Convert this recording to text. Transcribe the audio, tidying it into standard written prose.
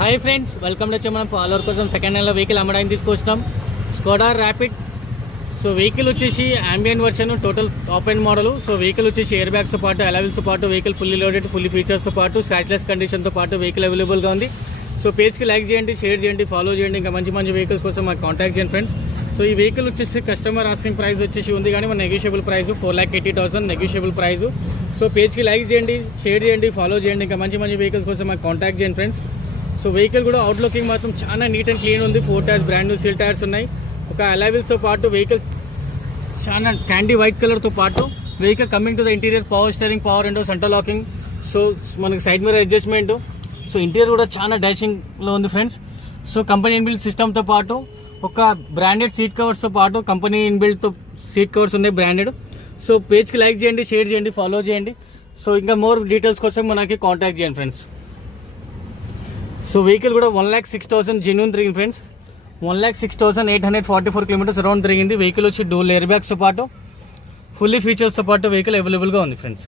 Hi friends, welcome వచ్చి మనం follower కోసం సెకండ్ హ్యాండ్లో వెహికల్ అమ్మడానికి తీసుకొచ్చినాం. Skoda rapid. సో వెహికల్ వచ్చేసి Ambition version, total top end model. So vehicle వచ్చేసి ఎయిర్ బ్యాగ్స్తో పాటు, అలవెల్స్తో పాటు, వెహికల్ ఫుల్లీ లోడెడ్, ఫుల్లీ ఫీచర్స్తో పాటు, స్క్రాచ్లెస్ కండిషన్తో పాటు వెహికల్ అవైలబుల్గా ఉంది. సో పేజ్కి లైక్ చేయండి, షేర్ చేయండి, ఫాలో చేయండి. ఇంకా మంచి మంచి వెహికల్స్ కోసం మాకు కాంటాక్ట్ చేయండి ఫ్రెండ్స్. సో ఈ వెహికల్ వచ్చేసి కస్టమర్ ఆస్కింగ్ ప్రైస్ వచ్చేసి ఉంది, కానీ మన negotiable price 4,80,000 negotiable price. So పేజ్కి లైక్ చేయండి, షేర్ చేయండి, ఫాలో చేయండి. ఇంకా మంచి మంచి వెహికల్స్ కోసం మాకు కాంటాక్ట్ చేయండి ఫ్రెండ్స్. సో వెహికల్ కూడా అవుట్లుకింగ్ మాత్రం చాలా నీట్ అండ్ క్లీన్ ఉంది. 4 tyres brand new seal tyres ఉన్నాయి. ఒక అలైవిల్స్తో పాటు వెహికల్ చాలా క్యాండీ వైట్ కలర్తో పాటు vehicle coming to the interior, power steering, power window, centre locking. So మనకి side mirror adjustment. So interior కూడా చాలా డాషింగ్లో ఉంది ఫ్రెండ్స్. సో కంపెనీ ఇన్బిల్ట్ సిస్టమ్తో పాటు ఒక బ్రాండెడ్ సీట్ కవర్స్తో పాటు కంపెనీ ఇన్బిల్ట్తో సీట్ కవర్స్ ఉన్నాయి బ్రాండెడ్. సో పేజ్కి లైక్ చేయండి, షేర్ చేయండి, ఫాలో చేయండి. సో ఇంకా మోర్ డీటెయిల్స్ కోసం మనకి కాంటాక్ట్ చేయండి ఫ్రెండ్స్. సో వెహికల్ కూడా 1,06,000 జెన్యూన్ తిరిగింది ఫ్రెండ్స్. 1,06,844 కిలోమీటర్స్ అరౌండ్ తిరిగింది. వెహికల్ వచ్చి డోల్ ఎయిర్ బ్యాగ్స్తో పాటు, ఫుల్లీ ఫీచర్స్తో పాటు వెహికల్ అవైలబుల్గా ఉంది ఫ్రెండ్స్.